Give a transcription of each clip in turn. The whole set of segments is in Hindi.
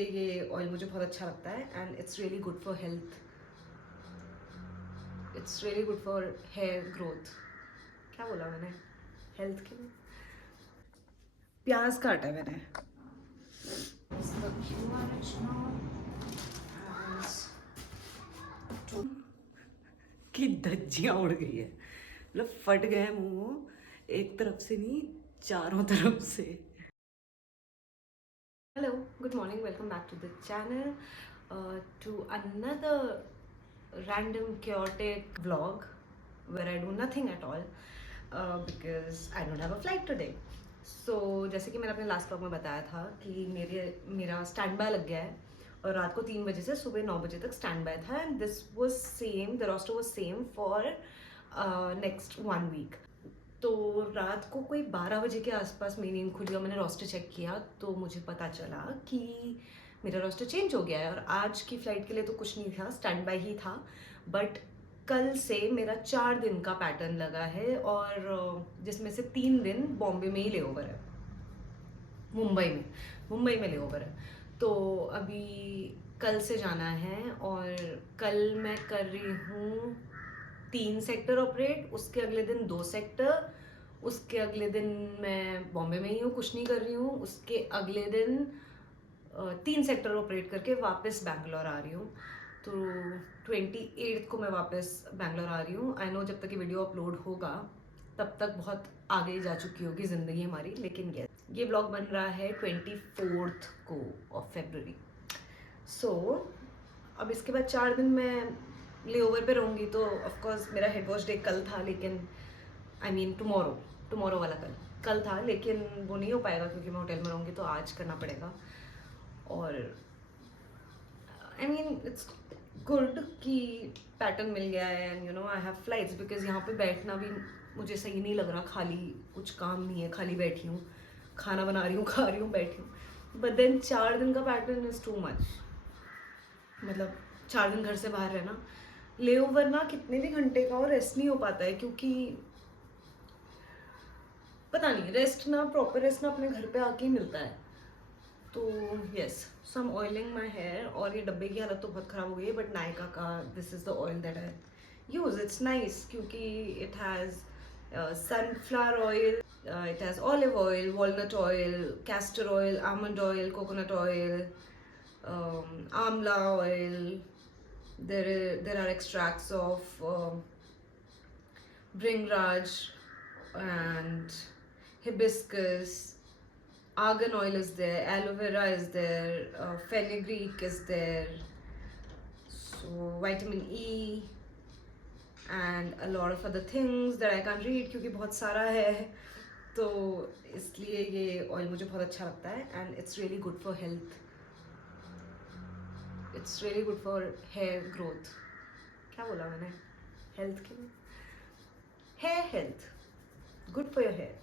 ये ऑयल मुझे बहुत अच्छा लगता है and it's really good for health, it's really good for hair growth. क्या बोला मैंने? हेल्थ के लिए। प्याज काटा है मैंने। की धज्जियाँ उड़ गई है, मतलब फट गए मुंह, एक तरफ से नहीं चारों तरफ से। Hello, good morning, welcome back to the channel, to another random chaotic vlog where I do nothing at all because I don't have a flight today. So जैसे कि मैंने अपने लास्ट vlog में बताया था कि मेरा स्टैंड बाय लग गया है और रात को 3 बजे से सुबह 9 बजे तक स्टैंड बाय था and this was same, the roster was same for next 1 week. तो रात को कोई 12 बजे के आसपास मेरी नींद खुली और मैंने रोस्टर चेक किया तो मुझे पता चला कि मेरा रोस्टर चेंज हो गया है और आज की फ़्लाइट के लिए तो कुछ नहीं था, स्टैंड बाय ही था। बट कल से मेरा 4 दिन का पैटर्न लगा है और जिसमें से 3 दिन बॉम्बे में ही ले ओवर है, मुंबई में ले ओवर है। तो अभी कल से जाना है और कल मैं कर रही हूँ 3 सेक्टर ऑपरेट, उसके अगले दिन 2 सेक्टर, उसके अगले दिन मैं बॉम्बे में ही हूँ, कुछ नहीं कर रही हूँ। उसके अगले दिन 3 सेक्टर ऑपरेट करके वापस बैंगलोर आ रही हूँ। तो 28 को मैं वापस बैंगलोर आ रही हूँ। आई नो जब तक ये वीडियो अपलोड होगा तब तक बहुत आगे जा चुकी होगी ज़िंदगी हमारी, लेकिन ये ब्लॉग बन रहा है 24 को ऑफ फरवरी। सो अब इसके बाद 4 दिन मैं ले ओवर पे रहूँगी तो ऑफकोर्स मेरा हेड वॉश डे कल था, लेकिन आई मीन टुमारो वाला कल था, लेकिन वो नहीं हो पाएगा क्योंकि मैं होटल में रहूँगी, तो आज करना पड़ेगा। और आई मीन इट्स गुड कि पैटर्न मिल गया है and you know I have flights, because यहाँ पे बैठना भी मुझे सही नहीं लग रहा, खाली कुछ काम नहीं है, खाली बैठी हूँ, खाना बना रही हूँ, खा रही हूँ, बैठी हूँ। बट देन 4 दिन का पैटर्न इज़ टू मच, मतलब 4 दिन घर से बाहर रहना, ले ओवर ना कितने भी घंटे का और रेस्ट नहीं हो पाता है, क्योंकि पता नहीं, रेस्ट ना प्रॉपर रेस्ट ना अपने घर पे आके ही मिलता है। तो yes, so am oiling my hair और ये डब्बे की हालत तो बहुत ख़राब हो गई है, बट नायका का this is the oil that I use, it's nice क्योंकि it has sunflower oil, it has olive oil, walnut oil, castor oil, almond oil, coconut oil, amla oil. There are extracts of bringraj and hibiscus. Argan oil is there, aloe vera is there, fenugreek is there, so vitamin E and a lot of other things that I can't read क्योंकि बहुत सारा है, तो इसलिए ये ऑयल मुझे बहुत अच्छा लगता है and it's really good for health, it's really good for hair growth. क्या बोला मैंने? हेल्थ के लिए, hair health, good for your hair.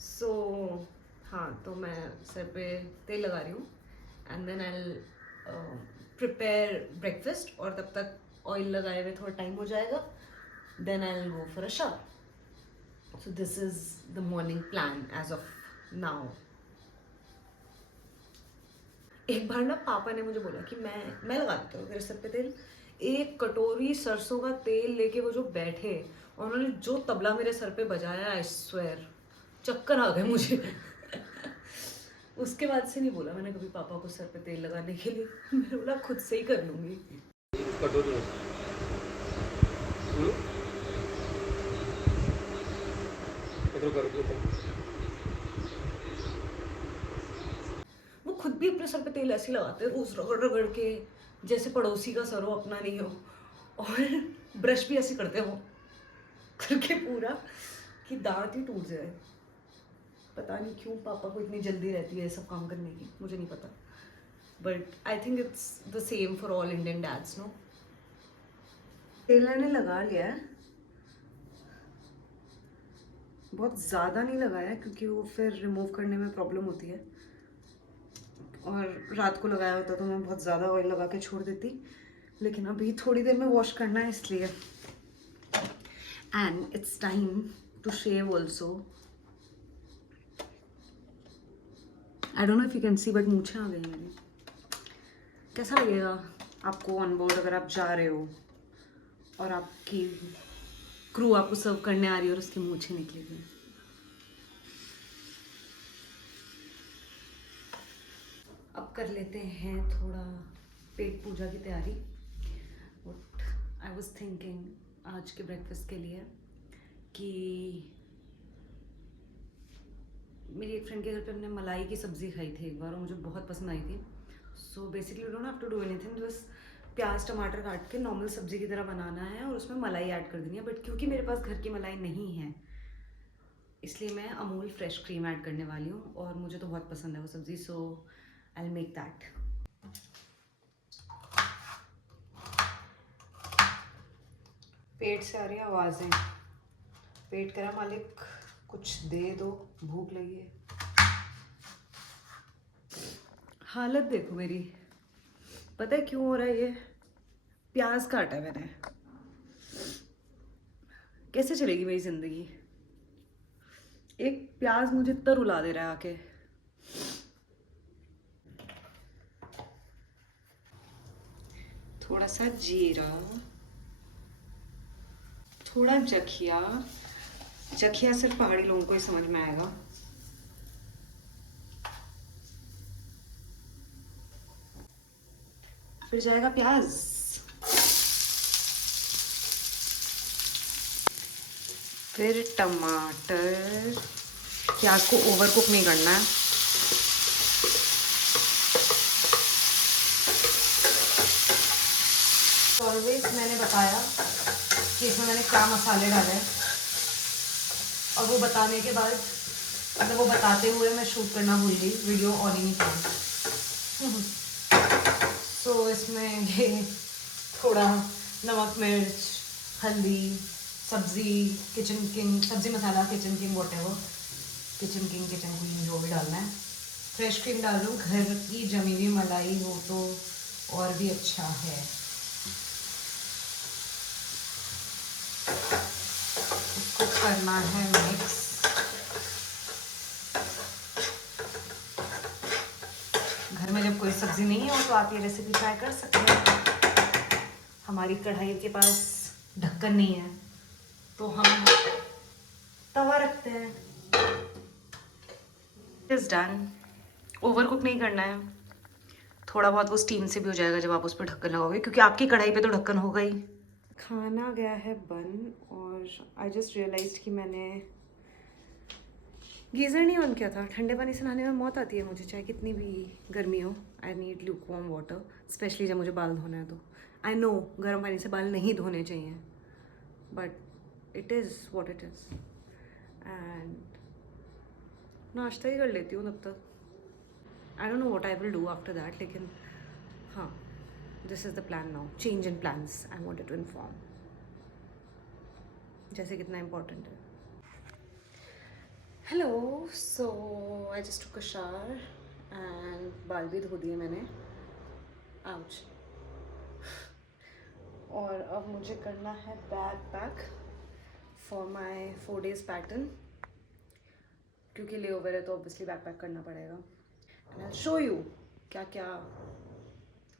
So हाँ, तो मैं सर पे तेल लगा रही हूँ and then I prepare breakfast, और तब तक ऑयल लगाए हुए थोड़ा टाइम हो जाएगा, then I will go for a shower. So this is the morning plan as of now. एक बार ना पापा ने मुझे बोला कि मैं लगा देता हूँ तेरे सर पे तेल। एक कटोरी सरसों का तेल लेके वो जो बैठे और उन्होंने जो तबला मेरे सर पे बजाया, आई स्वेयर चक्कर आ गए मुझे। उसके बाद से नहीं बोला मैंने कभी पापा को सर पे तेल लगाने के लिए, मैंने बोला खुद से ही कर लूंगी। कटोरी वो खुद भी अपने सर पे तेल ऐसे लगाते हैं रोज, रगड़ रगड़ के, जैसे पड़ोसी का सर हो, अपना नहीं हो, और ब्रश भी ऐसे करते हो करके पूरा कि दांत ही टूट जाए। पता नहीं क्यों पापा को इतनी जल्दी रहती है ये सब काम करने की, मुझे नहीं पता, but I think it's the same for all Indian dads, no. तेल मैंने लगा लिया है, बहुत ज़्यादा नहीं लगाया क्योंकि वो फिर रिमूव करने में प्रॉब्लम होती है, और रात को लगाया होता तो मैं बहुत ज़्यादा ऑयल लगा के छोड़ देती, लेकिन अभी थोड़ी देर में वॉश करना है इसलिए। And it's time to shave also. I don't know if you can see, but मूछें आ गई मेरी। कैसा लगेगा आपको ऑन बोर्ड अगर आप जा रहे हो और आपकी क्रू आपको सर्व करने आ रही है और उसकी मूंछें निकलेगी? अब कर लेते हैं थोड़ा पेट पूजा की तैयारी। बट आई वॉज थिंकिंग आज के ब्रेकफास्ट के लिए कि मेरी एक फ्रेंड के घर पे हमने मलाई की सब्ज़ी खाई थी एक बार और मुझे बहुत पसंद आई थी। So basically you don't have to do anything, बस प्याज टमाटर काट के नॉर्मल सब्ज़ी की तरह बनाना है और उसमें मलाई ऐड कर देनी है। बट क्योंकि मेरे पास घर की मलाई नहीं है इसलिए मैं अमूल फ्रेश क्रीम ऐड करने वाली हूँ और मुझे तो बहुत पसंद है वो सब्ज़ी। सो आई विल मेक दैट। पेट से आ रही आवाज़ें। पेट कह रहा मालिक कुछ दे दो, भूख लगी है। हालत देखो मेरी, पता है क्यों हो रहा है ये? प्याज काटा है मैंने। कैसे चलेगी मेरी जिंदगी? एक प्याज मुझे इतना रुला दे रहा है आके। थोड़ा सा जीरा, थोड़ा जखिया। जखिया सिर्फ पहाड़ी लोगों को ही समझ में आएगा। फिर जाएगा प्याज, फिर टमाटर। प्याज को ओवर कुक नहीं करना है। ऑलवेज मैंने बताया कि इसमें मैंने क्या मसाले डाले हैं और वो बताने के बाद मतलब वो बताते हुए मैं शूट करना भूल गई, वीडियो ऑन ही नहीं था। सो इसमें ये थोड़ा नमक मिर्च हल्दी सब्ज़ी किचन किंग सब्ज़ी मसाला Kitchen King whatever Kitchen King kitchen queen जो भी डालना है। फ्रेश क्रीम डाल दूँ, घर की जमी हुई मलाई हो तो और भी अच्छा है। इसको करना है मिक्स। घर में जब कोई सब्ज़ी नहीं हो तो आप ये रेसिपी ट्राई कर सकते हैं। हमारी कढ़ाई के पास ढक्कन नहीं है तो हम तवा रखते हैं। Is done. ओवर कुक नहीं करना है, थोड़ा बहुत वो स्टीम से भी हो जाएगा जब आप उस पर ढक्कन लगाओगे, क्योंकि आपकी कढ़ाई पे तो ढक्कन होगा ही। खाना गया है बन और आई जस्ट रियलाइज्ड कि मैंने गीज़र नहीं ऑन किया था। ठंडे पानी से नहाने में मौत आती है मुझे, चाहे कितनी भी गर्मी हो। I need lukewarm water, specially जब मुझे बाल धोना है तो। आई नो गर्म पानी से बाल नहीं धोने चाहिए but it is what it is. And नाश्ता ही कर लेती हूँ तब तक। I don't know what I will do after that, लेकिन हाँ this is the plan now. Change in plans I wanted to inform, जैसे कितना इम्पोर्टेंट है। Hello, so I just took a shower and बाल भी धो दिए मैंने। आउच। और अब मुझे करना है bag pack for my 4 days pattern, क्योंकि ले ओवर है तो ऑब्वियसली बैग पैक करना पड़ेगा। एंड आई शो यू क्या क्या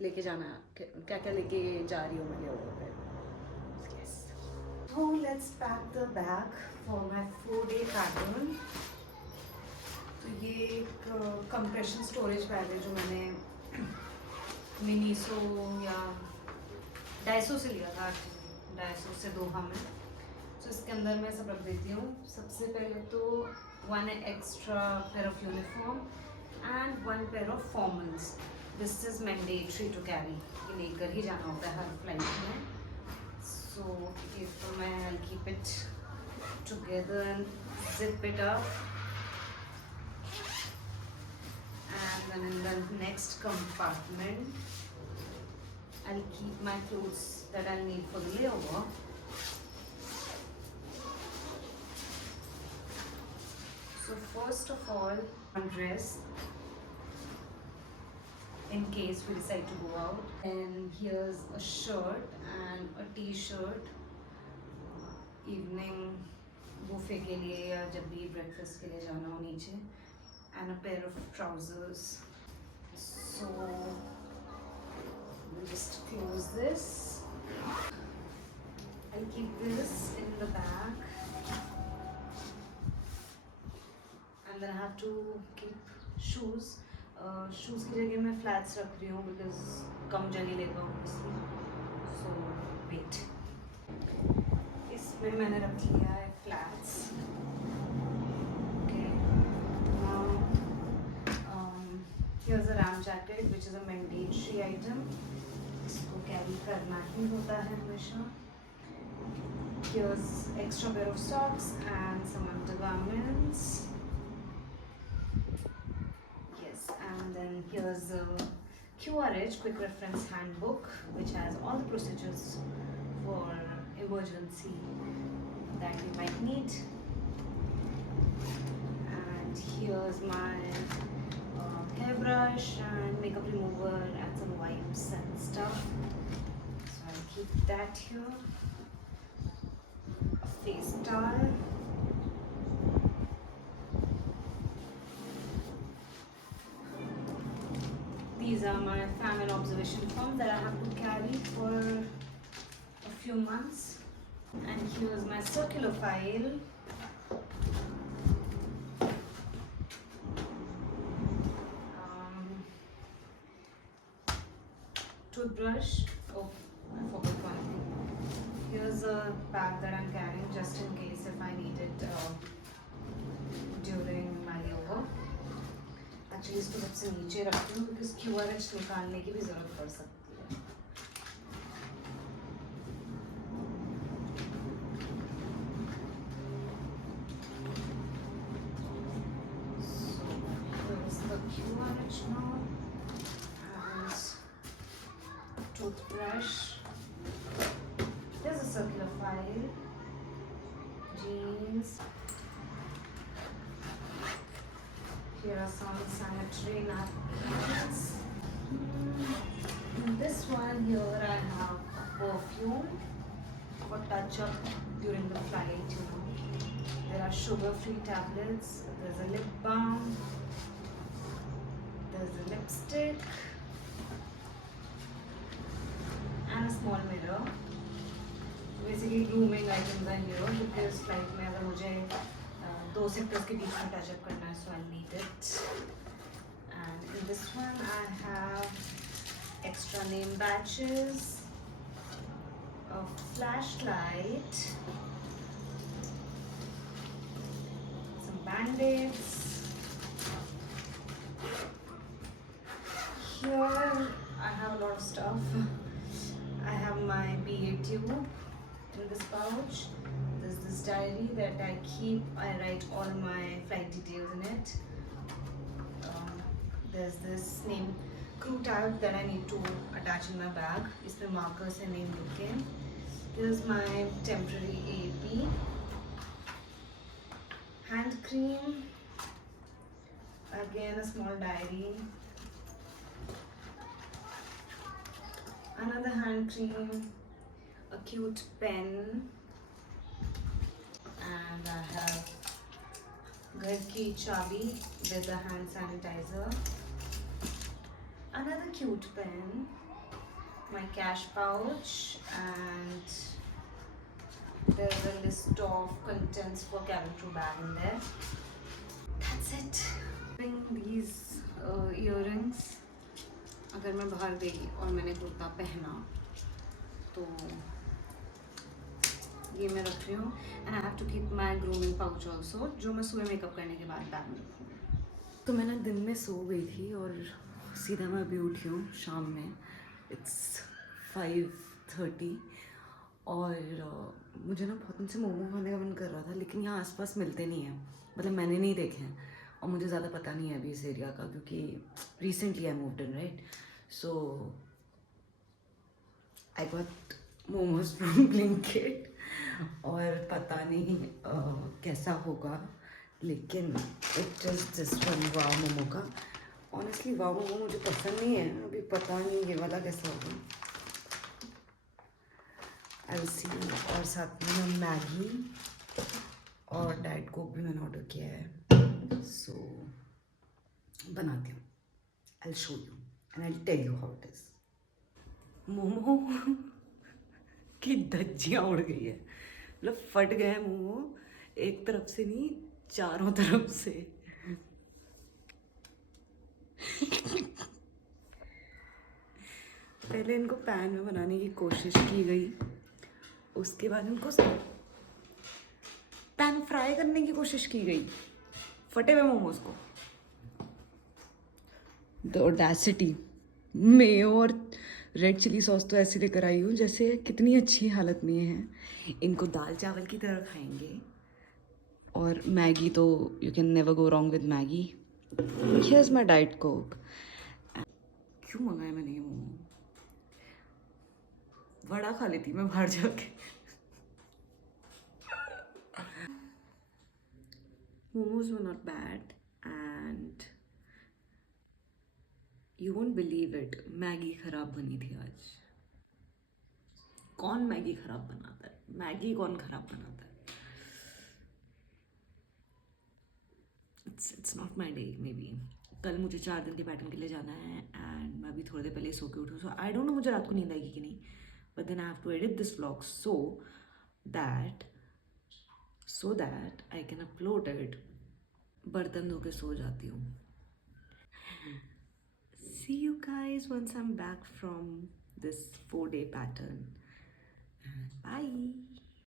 लेके जाना है, क्या क्या लेके जा रही हूँ मैं ले ओवर पे। So let's pack the bag for my 4-day pattern. तो ये एक कंप्रेशन स्टोरेज बैग है जो मैंने मिनीसो या डाइसो से लिया था, डाइसो से दोहा में। तो इसके अंदर मैं सब रख देती हूँ। सबसे पहले तो 1 extra pair of uniform and 1 pair of formals. This is mandatory to carry, ये लेकर ही जाना होता है हर फ्लाइट में। So ये तो मैं I'll keep it together and zip it up. And then in the next compartment I'll keep my clothes that I'll need for the layover. So first of all, one dress in case we decide to go out, and here's a shirt and a t-shirt evening buffet के लिए या जब भी breakfast के लिए जाना हो नीचे, and a pair of trousers. So keep this in the bag, and then I have to keep shoes. Shoes की जगह मैं फ्लैट्स रख रही हूँ बिकॉज कम जगह लेगा ऑब्वियसली. सो वेट, इसमें मैंने रख लिया है flats. Okay, here's a ram jacket which is a mandatory item. इसको कैरी करना ही होता है हमेशा. Here's extra pair of socks and some undergarments. Yes, and then here's a QRH, Quick Reference Handbook, which has all the procedures for emergency that we might need. And here's my hairbrush and makeup remover and some wipes and stuff. So I'll keep that here. A face towel. These are my famine observation forms that I have to carry for a few months. And here's my circular file. Toothbrush. Oh, I forgot one thing. Here's a bag that I'm carrying just in case if I need it during my yoga. Actually इसको सबसे नीचे रखती हूँ because QRH निकालने की भी ज़रूरत पड़ सकती है. So here's the QRH now. And toothbrush. There's a circular file. Jeans. Here are some sanitary napkins. In this one here I have perfume for touch up during the flight. There are sugar-free tablets. There's a lip balm. There's a lipstick. And a small mirror. Basically grooming items are here because flight में अगर मुझे दो सेक्टर्स के बीच में टच अप करना है, so I need it. And in this one I have extra name badges, a flashlight, some band-aids. Here I have a lot of stuff. I have my BA tube in this pouch. There's this diary that I keep. I write all my flight details in it. There's this name crew tag that I need to attach in my bag. इसमें markers and name लिखे. Here's my temporary AP. Hand cream. Again a small diary. Another hand cream. A cute pen. And I have घर की चाबी with a hand sanitizer. Another cute pen. My cash pouch, and there's a list of contents for cabin crew bag in there. That's it. These earrings. अगर मैं बाहर गई और मैंने कुर्ता पहना तो ये मैं रख रही हूँ. And I have to keep my grooming pouch also, जो मैं सुबह मेकअप करने के बाद बैग में रखूँगी. तो मैं ना दिन में सो गई थी और सीधा मैं अभी उठी हूँ शाम में. इट्स 5:30 और मुझे ना बहुत दिन से मोमो खाने का मन कर रहा था, लेकिन यहाँ आसपास मिलते नहीं हैं. मतलब मैंने नहीं देखे हैं और मुझे ज़्यादा पता नहीं है अभी इस एरिया का, क्योंकि recently I moved in, right. So I got momos from Blinkit और पता नहीं कैसा होगा, लेकिन इट इज़ दिस वन वाव मोमो का. ऑनेस्टली वाव मोमो मुझे पसंद नहीं है, अभी पता नहीं ये वाला कैसा होगा. I will see. और साथ में मैगी और डाइट कोक भी मैंने ऑर्डर किया है. सो बनाती हूँ. I will show you and I will tell you how it is. Momo कि धज्जियाँ उड़ गई है, मतलब फट गए हैं मोमो, एक तरफ से नहीं, चारों तरफ से। पहले इनको पैन में बनाने की कोशिश की गई, उसके बाद इनको पैन फ्राई करने की कोशिश की गई, फटे हुए मोमोज को। The audacity. मेयो और रेड चिली सॉस तो ऐसे लेकर आई हूँ जैसे कितनी अच्छी हालत में ये हैं। इनको दाल चावल की तरह खाएंगे। और मैगी तो you can never go wrong with Maggi. Here's my diet Coke. क्यों मंगाया मैंने ये मोमो? वड़ा खा लेती मैं बाहर जाके। Momos were not bad and you won't believe it, Maggi खराब बनी थी आज। कौन मैगी खराब बनाता है? मैगी कौन खराब बनाता है? It's not my day may be. कल मुझे 4 दिन के पैटर्न के लिए जाना है एंड मैं अभी थोड़ी देर पहले सो के उठूँ, सो आई डोंट नो मुझे रात को नींद आएगी कि नहीं, but then I have to edit this vlog that so that I can upload it. बर्तन धो के सो जाती हूँ। See you guys once I'm back from this 4-day pattern. Bye.